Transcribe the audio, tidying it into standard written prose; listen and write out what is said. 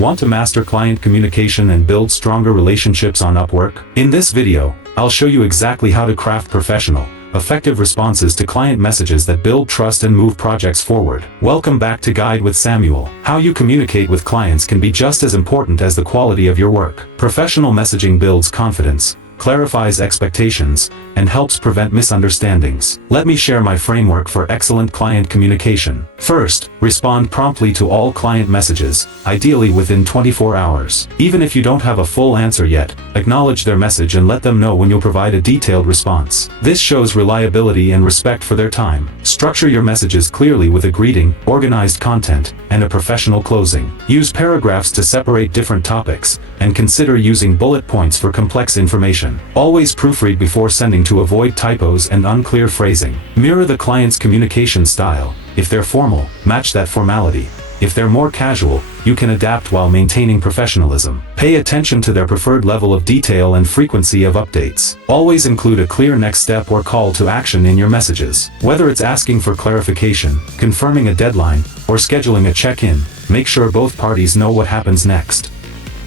Want to master client communication and build stronger relationships on Upwork? In this video, I'll show you exactly how to craft professional, effective responses to client messages that build trust and move projects forward. Welcome back to Guide with Samuel. How you communicate with clients can be just as important as the quality of your work. Professional messaging builds confidence, clarifies expectations, and helps prevent misunderstandings. Let me share my framework for excellent client communication. First, respond promptly to all client messages, ideally within 24 hours. Even if you don't have a full answer yet, acknowledge their message and let them know when you'll provide a detailed response. This shows reliability and respect for their time. Structure your messages clearly with a greeting, organized content, and a professional closing. Use paragraphs to separate different topics, and consider using bullet points for complex information. Always proofread before sending to avoid typos and unclear phrasing. Mirror the client's communication style. If they're formal, match that formality. If they're more casual, you can adapt while maintaining professionalism. Pay attention to their preferred level of detail and frequency of updates. Always include a clear next step or call to action in your messages. Whether it's asking for clarification, confirming a deadline, or scheduling a check-in, make sure both parties know what happens next.